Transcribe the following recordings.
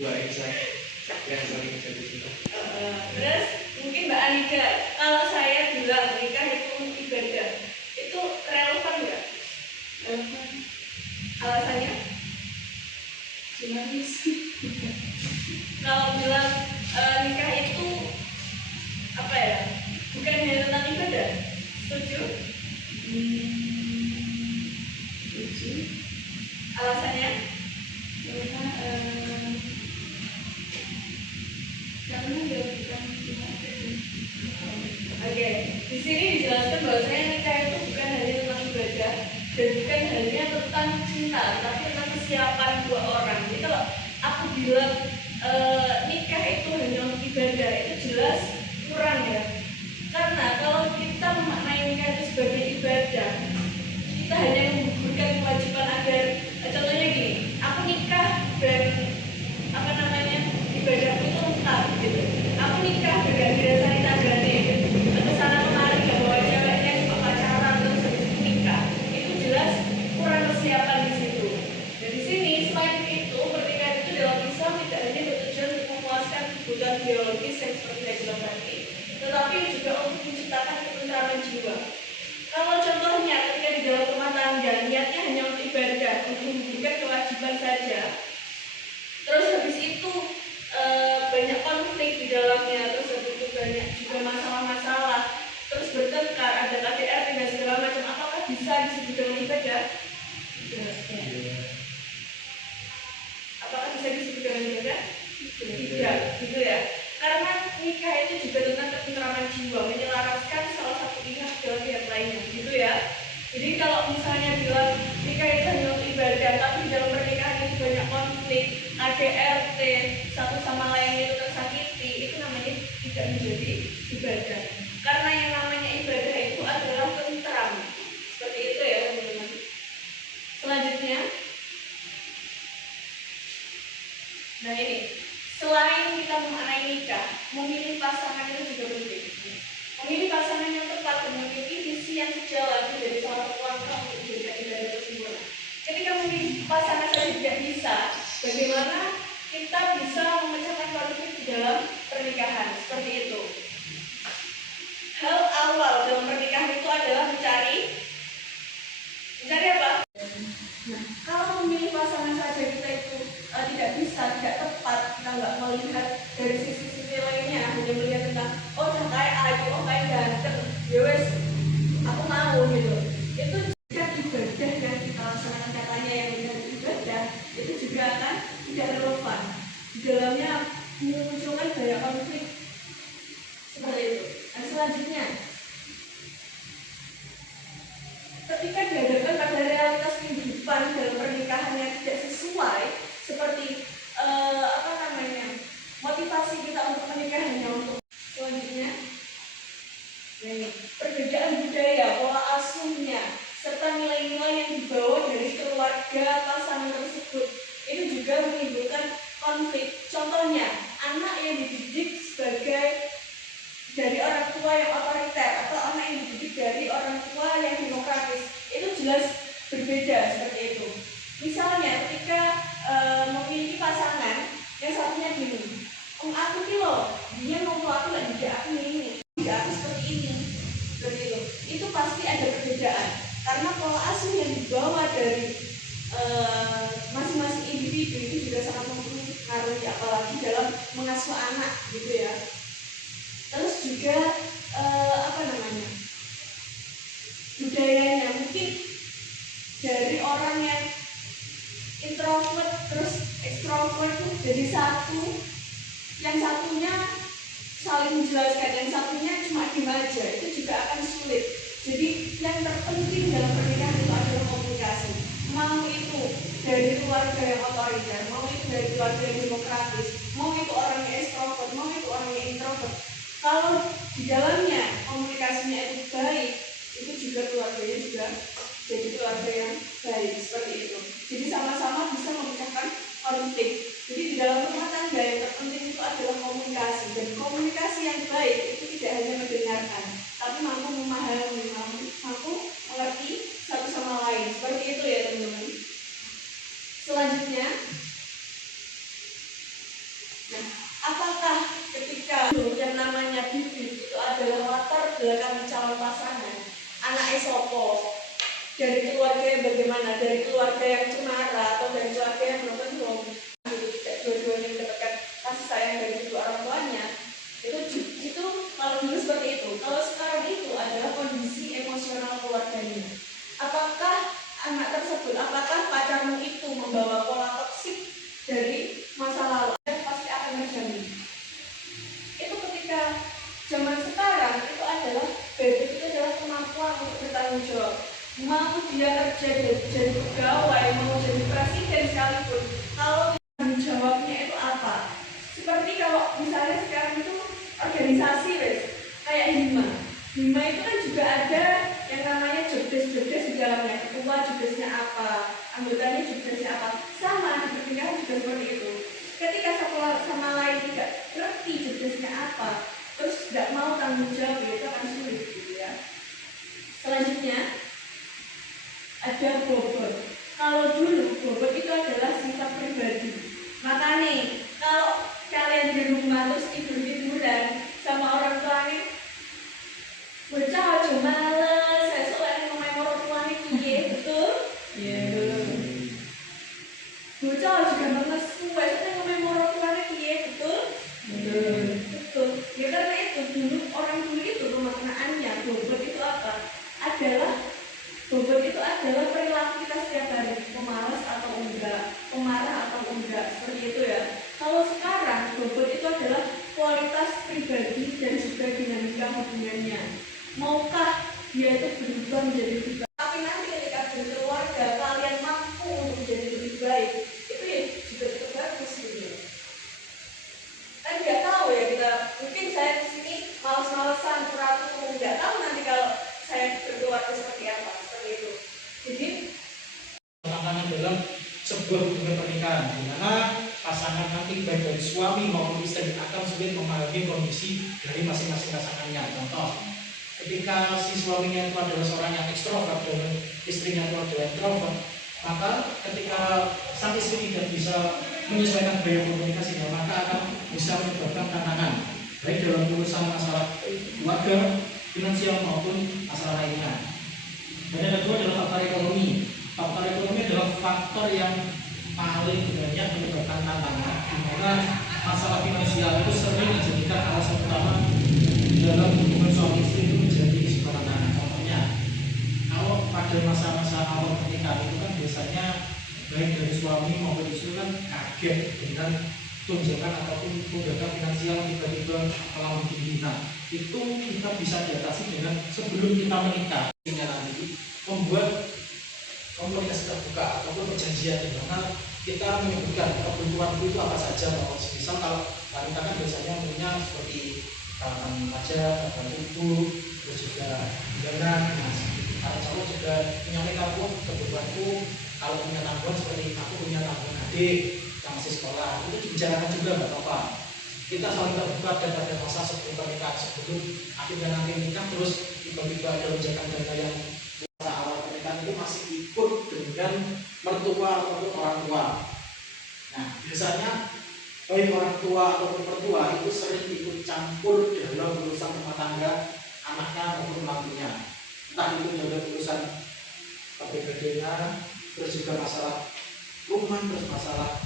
dua insan yang saling jatuh cinta. Terus mungkin Mbak Anida, kalau saya bilang nikah itu ibadah, itu relevan nggak? Relevan. Alasannya? Gimana sih? Kalau bilang nikah itu apa ya? Bukan hanya tentang ibadah. Setuju? Setuju. Alasannya? Karena ya bukan cuma itu. Oke, di sini dijelaskan bahwasanya nikah itu bukan hanya tentang ibadah dan bukan hanya tentang cinta, tapi tentang kesiapan dua orang. Jadi kalau aku bilang nikah itu hanya untuk ibadah, itu jelas kurang ya. Karena kalau kita memaknai nikah itu sebagai ibadah, kita hanya menggugurkan kewajiban agar, contohnya gini, aku nikah dan apa namanya ibadahku itu lengkap gitu. Aku nikah gak dirasani tanggane gitu. Kesana kemari gak bawa ceweknya, cuma pacaran terus habis itu nikah. Itu jelas kurang kesiapan di situ. Dan di sini selain itu pernikahan itu dalam Islam tidak hanya bertujuan untuk memuaskan kebutuhan biologis yang seperti saya bilang tadi, tetapi juga untuk menciptakan ketentraman jiwa. Kalau contohnya ketika di dalam rumah tangga niatnya hanya untuk ibadah, untuk menunjukkan kewajiban saja, terus habis itu banyak konflik di dalamnya, terus habis itu banyak juga masalah-masalah, terus bertengkar, ada KDRT dan segala macam, apakah bisa disebut dengan ibadah? Apakah bisa disebut dengan ibadah? Tidak, gitu ya. Karena nikah itu juga tentang ketentraman jiwa, menyelaraskan salah satu pihak dengan pihak lainnya, gitu ya. Jadi kalau misalnya bilang nikah itu hanya untuk ibadah, tapi di dalam pernikahan itu banyak konflik, KDRT, satu sama lain itu tersakiti, itu namanya tidak menjadi ibadah. Karena yang namanya ibadah itu adalah tentram. Seperti itu ya teman-teman. Selanjutnya, nah ini, selain kita memaknai nikah, memilih pasangan itu juga penting. Memilih pasangan yang tepat dan memiliki visi yang sejalan menjadi salah satu langkah untuk menjadi ibadah itu sempurna. Ketika memilih pasangan saja tidak bisa, bagaimana kita bisa memecahkan konflik di dalam pernikahan? Seperti itu. Hal awal dalam pernikahan itu adalah mencari apa? Nah, kalau memilih pasangan saja kita itu tidak bisa, tidak tepat, kita nggak melihat dari sisi-sisi lainnya, hanya melihat tentang oh kayak aku, oh kayak ganteng, ya wes, aku mau gitu. Itu juga ibadah yang kita laksanakan katanya yang menjadi ibadah itu juga akan tidak relevan. Di dalamnya memunculkan banyak konflik seperti itu. Nah, selanjutnya, ketika dihadapkan pada realitas kehidupan dalam pernikahan yang tidak sesuai, seperti apa namanya, motivasi kita untuk menikah hanya untuk selanjutnya, perbedaan budaya, pola asuhnya, serta nilai-nilai yang dibawa dari keluarga pasangan tersebut, itu juga menimbulkan konflik. Contohnya, anak yang dididik sebagai dari orang tua yang otoriter atau anak yang dididik dari orang tua yang demokratis, itu jelas berbeda seperti itu. Misalnya ketika memiliki pasangan, yang satunya gini, aku kilo, dia mau aku lagi didik aku ini, didik aku seperti ini, seperti itu pasti ada perbedaan karena pola asuh yang dibawa dari masing-masing individu itu juga sangat mempengaruhi, apalagi dalam mengasuh anak, gitu ya. Terus juga apa namanya, budayanya mungkin dari orang yang introvert terus ekstrovert jadi satu, yang satunya saling menjelaskan, yang satunya cuma diem aja, itu juga akan sulit. Jadi yang terpenting dalam pernikahan itu adalah komunikasi. Mau itu dari keluarga yang otoriter, mau itu dari keluarga yang demokratis, mau itu orang yang ekstrovert, mau itu orang yang introvert, kalau di dalamnya komunikasinya itu baik, itu juga keluarganya juga jadi keluarga yang baik, seperti itu. Jadi sama-sama bisa memecahkan konflik. Jadi di dalam rumah tangga yang terpenting itu adalah komunikasi, dan komunikasi yang baik itu tidak hanya mendengarkan, tapi mampu memahami, mampu mengerti satu sama lain. Seperti itu ya teman-teman. Selanjutnya, Nah, apakah ketika yang namanya bibit itu adalah latar belakang calon pasangan, anak sopo, dari keluarga yang bagaimana, dari keluarga yang cemara atau dari keluarga yang broken home, tidak dua-duanya mendapatkan kasih sayang dari kedua orang tuanya, itu kalau dulu seperti itu. Kalau sekarang itu adalah kondisi emosional keluarganya. Apakah anak tersebut, apakah pacarmu itu membawa pola toksik dari masa lalu, dan pasti akan terjadi. Itu ketika zaman sekarang itu adalah bebek itu adalah kemampuan untuk bertanggung jawab. Mau dia kerja jadi pegawai, mau jadi presiden sekalipun, kalau tanggung jawabnya itu apa? Seperti kalau misalnya sekarang itu organisasi kayak Hima itu kan juga ada yang namanya jobdesk di dalamnya. Ketua jobdesknya apa, anggotanya jobdesknya apa, sama di pernikahan juga seperti itu. Ketika satu sama lain tidak ngerti jobdesknya apa, terus tidak mau tanggung jawab, itu akan sulit gitu ya. Selanjutnya ada bobot. Kalau dulu bobot itu adalah sifat pribadi. Makanya kalau kalian di rumah terus tidur-tiduran sama orang tuanya, bocah aja males, esok lagi ngomongin orang tuanya piye, betul? Iya. Bocah juga menesu, esok lagi ngomongin orang tuanya piye, betul? Betul. Ya karena itu dulu orang dulu itu pemaknaannya bobot itu apa? Bobot itu adalah perilaku kita setiap hari, pemalas atau enggak, pemarah atau enggak, seperti itu ya. Kalau sekarang bobot itu adalah kualitas pribadi dan juga dinamika hubungannya. Maukah dia itu berubah menjadi lebih baik? Tapi nanti ketika berkeluarga kalian mampu untuk menjadi lebih baik, itu ya juga cukup bagus gitu. Kan nggak tahu ya, kita mungkin saya di sini males-malesan, pura-pura, nggak tahu nanti kalau saya berkeluarga seperti apa, seperti itu. Jadi tantangan dalam sebuah hubungan pernikahan, di mana pasangan nanti baik dari suami maupun istri akan sulit memahami kondisi dari masing-masing pasangannya. Contoh, ketika si suaminya itu adalah seorang yang ekstrovert dan istrinya itu adalah introvert, maka ketika sang istri tidak bisa menyesuaikan gaya komunikasinya, maka akan bisa menyebabkan tantangan baik dalam urusan masalah keluarga, finansial maupun masalah lainnya. Dan yang kedua adalah faktor ekonomi. Faktor ekonomi adalah faktor yang paling banyak menyebabkan tantangan, di mana masalah finansial itu sering dijadikan alasan utama dalam hubungan suami istri itu menjadi sebuah tantangan. Contohnya, kalau pada masa-masa awal pernikahan itu kan biasanya baik dari suami maupun istri kan kaget dengan tunjangan ataupun tunggakan finansial tiba-tiba melampaui tinggi. Nah, itu kita bisa diatasi dengan sebelum kita menikah. Sehingga nanti membuat komunikasi terbuka ataupun perjanjian di mana kita menyebutkan kebutuhan itu apa saja. Bahwa misal kalau wanita kan biasanya punya seperti peralatan pajak, peralatan tubuh, terus juga bulanan. Nah, para cowok juga menyampaikan kebutuhanku, kalau punya tanggungan seperti aku punya tanggungan adik yang masih sekolah, itu dibicarakan juga nggak apa-apa. Kita saling terbuka dan pada masa sebelum pernikahan, sebelum akhirnya nanti nikah terus tiba-tiba ada lonjakan dana yang awal pernikahan itu masih ikut dengan mertua ataupun orang tua. Nah, biasanya baik orang tua ataupun mertua itu sering ikut campur dalam urusan rumah tangga anaknya maupun menantunya. Entah itu dalam urusan kepribadian, terus juga masalah rumah, terus masalah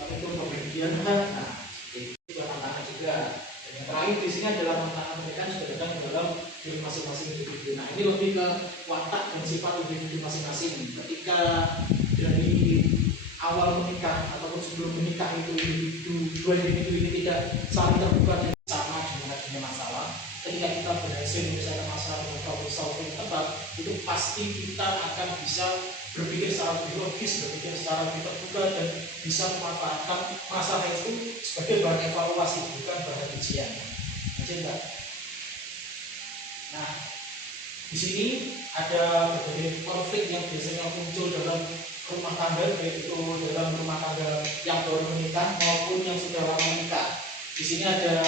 kebahagiaan. Nah, itu juga tantangan juga. Dan yang terakhir di sini adalah tantangan pernikahan sudah datang dalam diri masing-masing individu. Nah, ini lebih ke watak dan sifat individu masing-masing. Ketika dari awal menikah ataupun sebelum menikah itu dua individu ini tidak saling terbuka dan sama dengan adanya masalah, ketika kita berhasil menyelesaikan masalah dengan problem solving tepat, itu pasti kita akan bisa berpikir secara logis, berpikir secara terbuka, dan bisa memanfaatkan masalah itu sebagai bahan evaluasi, bukan bahan ujian. Enggak? Nah, di sini ada berbagai konflik yang biasanya muncul dalam rumah tangga, yaitu dalam rumah tangga yang baru menikah maupun yang sudah lama menikah. Di sini ada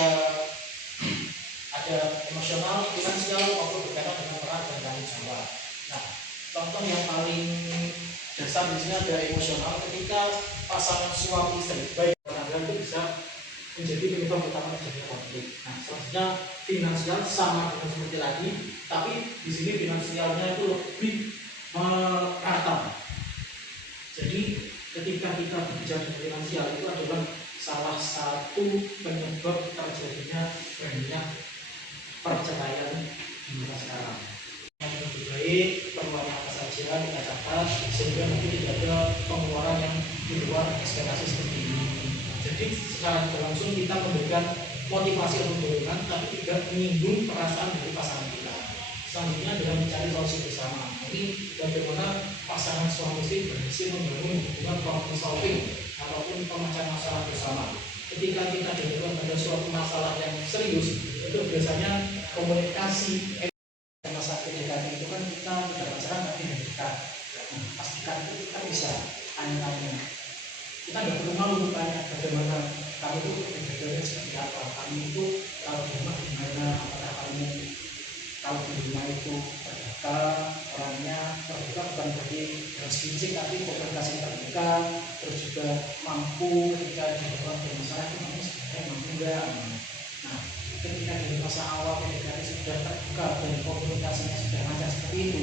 emosional, finansial maupun berkaitan dengan peran dan tanggung jawab. Nah, contoh yang paling dasar di sini ada emosional. Ketika pasangan suami istri baik tangga itu bisa menjadi penyebab utama terjadinya konflik. Nah, selanjutnya finansial sama dengan seperti tadi, tapi di sini finansialnya itu lebih merata. Jadi ketika kita berbicara finansial itu adalah salah satu penyebab terjadinya banyak perceraian di masa sekarang. Yang lebih baik perluannya apa saja kita catat sehingga nanti tidak ada pengeluaran yang di luar ekspektasi seperti ini. Jadi secara tidak langsung kita memberikan motivasi atau dorongan tapi tidak menyinggung perasaan dari pasangan kita. Selanjutnya adalah mencari solusi bersama. Ini bagaimana pasangan suami istri berhasil membangun hubungan problem solving ataupun pemecahan masalah bersama. Ketika kita dihadapkan pada suatu masalah yang serius, itu biasanya komunikasi masa PDKT itu kan kita tidak pacaran tapi dekat. Nah, pastikan itu kita bisa tanya-tanya. Kita nggak perlu malu tanya bagaimana kamu itu berbeda seperti apa. Kamu itu kalau di rumah gimana? Apakah kamu kalau di rumah itu terbuka orangnya terbuka bukan berarti harus fisik tapi komunikasi terbuka, terus juga mampu ketika di rumah bermasalah itu kamu sebenarnya mampu enggak? Nah, ketika di masa awal PDKT sudah terbuka dan komunikasinya sudah lancar seperti itu,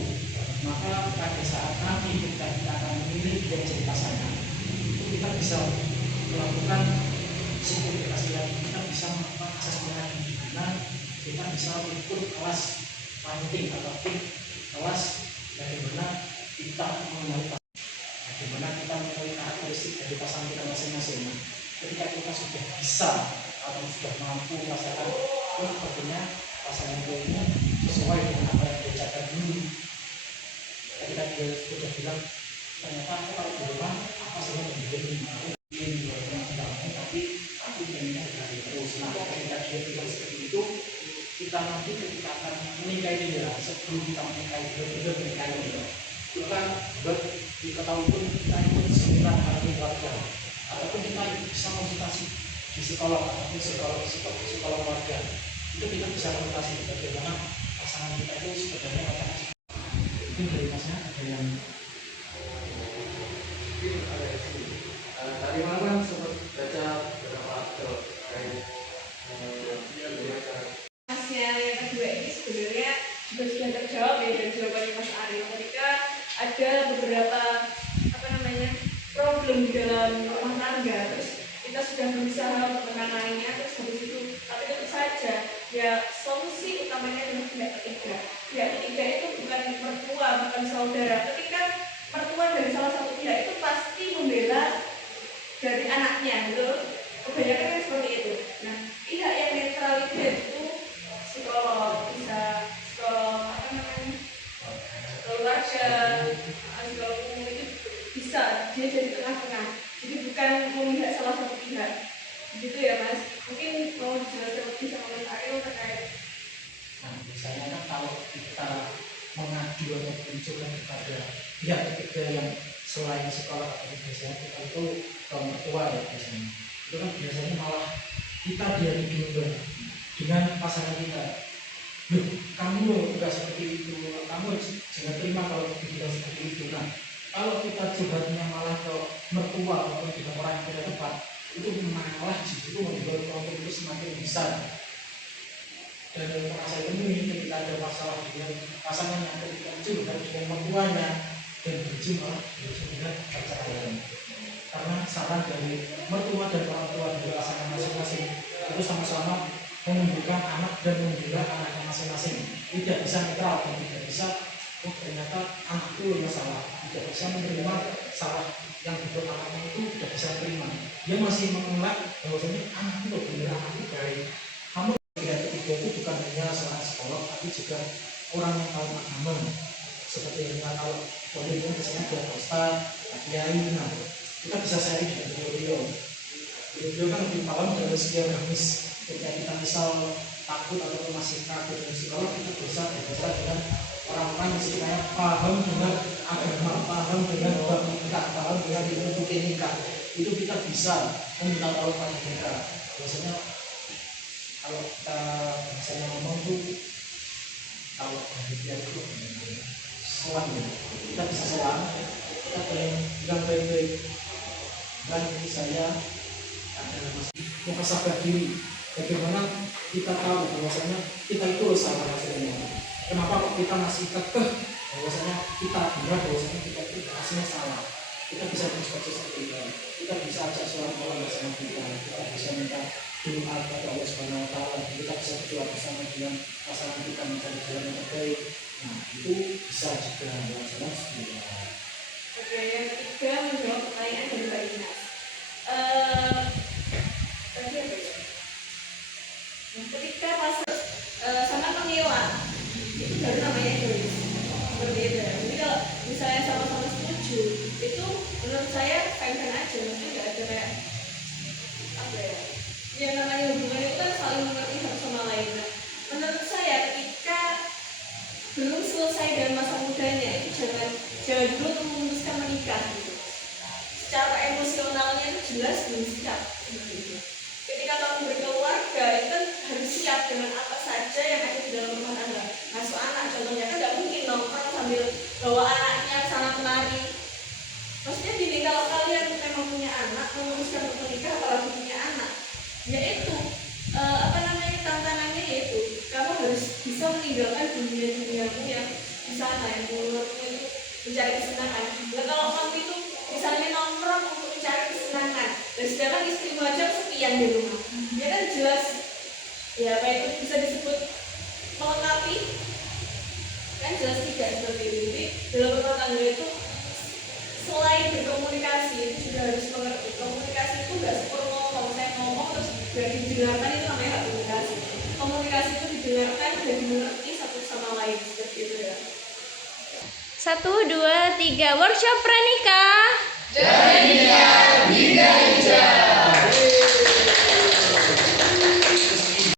maka pada saat nanti ketika kita akan memilih dia jadi pasangan, itu kita bisa melakukan psikoterapi lagi, kita bisa melakukan asesmen lagi di mana kita bisa ikut kelas parenting ataupun kelas bagaimana kita mengenali bagaimana kita mengenali karakteristik dari pasangan kita masing-masing. Ketika kita sudah bisa atau sudah mampu merasakan sepertinya pasangan kita ini sesuai dengan apa yang dia cakap dulu. Ketika dia sudah bilang ternyata aku kalau di rumah apa sih yang menjadi ini tapi aku pengennya dari terus. Nah, ketika dia bilang seperti itu, kita nanti ketika akan menikahi dia sebelum kita menikahi benar-benar menikahi dia, itu kan diketahui pun kita ikut seminar parenting keluarga ataupun kita bisa konsultasi di psikolog ataupun psikolog keluarga. Itu kita bisa konsultasi bagaimana pasangan kita itu sebenarnya apa. Mungkin dari masnya ada yang tadi malam kan sempat baca beberapa artikel terkait Masnya yang kedua ini sebenarnya juga sudah terjawab ya dari jawabannya Mas Ariel ketika ada beberapa problem di dalam rumah tangga, terus kita sudah berusaha untuk menanganinya, terus habis itu tapi tentu saja ya solusi utamanya adalah pihak ketiga itu bukan mertua, bukan saudara. Ketika mertua dari salah satu pihak itu pasti membela dari anaknya gitu, kebanyakan kan seperti itu. Nah, pihak yang netral itu psikolog, bisa psikolog keluarga, psikolog umum itu bisa dia jadi tengah-tengah, jadi bukan memihak salah satu pihak gitu ya Mas. Mungkin mau dijelaskan lebih sama Mas Ariel terkait. nah, misalnya kan kalau kita mengadu atau curhat kepada pihak ketiga yang selain psikolog atau biasanya kita itu ke mertua ya biasanya, itu kan biasanya malah kita diadu dengan pasangan kita. Loh, kamu loh enggak seperti itu, kamu jangan terima kalau dibilang seperti itu. Nah, kalau kita curhatnya malah ke mertua atau dengan orang yang tidak tepat, itu malah justru membuat konflik itu semakin besar. Dan pernah saya temui ketika ada masalah dengan pasangan yang ketika curhat dengan mertuanya dan berjumlah dengan perceraian. Karena saran dari mertua dan orang tua dari pasangan masing-masing itu sama-sama menumbuhkan anak dan membela anaknya masing-masing, tidak bisa netral dan tidak bisa ternyata anakku yang salah, tidak bisa menerima salah yang dibuat anaknya itu tidak bisa menerima. Dia masih menolak bahwasanya anakku loh benar, anakku baik. Kamu pihak ketiga itu bukan hanya seorang psikolog tapi juga orang yang tahu agama, seperti yang kalau boleh biasanya ada ustaz, kiai. Nah, kita bisa sharing dengan beliau kan lebih paham dari segi agamis. Ketika kita misal takut atau masih takut dengan psikolog, kita bisa berbicara dengan orang-orang yang sekiranya paham dengan agama, paham dengan bab nikah, paham dengan ilmu nikah. Itu kita bisa meminta tolong pada mereka. Biasanya kalau kita misalnya ngomong tuh kalau dia itu soal kita bisa soal, kita boleh bilang baik-baik dan saya ada mas muhasabah diri. Bagaimana kita tahu bahwasanya kita itu salah hasilnya. Kenapa kok kita masih kekeh bahwasanya kita benar, bahwasanya kita itu hasilnya salah. Kita bisa menginspeksi seperti itu. Kita bisa ajak suara Allah bersama kita bisa minta doa kepada Allah Subhanahu Wa Taala, kita bisa berdoa bersama dengan pasangan kita mencari jalan yang terbaik. Nah, itu bisa juga dalam sebuah. Oke, yang ketiga menjawab pertanyaan dari Mbak Inas. Tadi apa ya? Ketika pas sama menyewa itu baru namanya egois. Seperti itu ya. Jadi kalau misalnya sama-sama setuju, itu menurut saya fine-fine aja, maksudnya nggak ada kayak apa ya? Yang namanya hubungan itu kan saling mengerti satu sama lain. Nah, menurut saya ketika belum selesai dari masa mudanya itu jangan dulu untuk memutuskan menikah gitu. Secara emosionalnya itu jelas belum siap gitu. Ketika kamu berkeluarga itu kan harus siap dengan apa saja yang ada di dalam rumah tangga. Masuk anak contohnya kan nggak mungkin nongkrong sambil bawa anaknya sana kemari. Maksudnya gini, kalau kalian memang punya anak, memutuskan untuk menikah apalagi punya anak, yaitu tantangannya yaitu kamu harus bisa meninggalkan dunia-duniamu yang di sana, yang menurutmu itu mencari kesenangan. Nah, kalau kamu itu misalnya nongkrong untuk mencari kesenangan, dan sedangkan istrimu aja kesepian di rumah, ya kan jelas ya apa itu bisa disebut melengkapi, kan jelas tidak seperti itu. Jadi dalam rumah tangga itu selain berkomunikasi itu juga harus mengerti. Komunikasi itu nggak seperti kalau saya ngomong terus gak didengarkan, itu namanya nggak komunikasi. Komunikasi itu didengarkan dan dimengerti satu sama lain, seperti itu ya. 1, 2, 3 workshop pranikah. Jadinya Bida Hijau.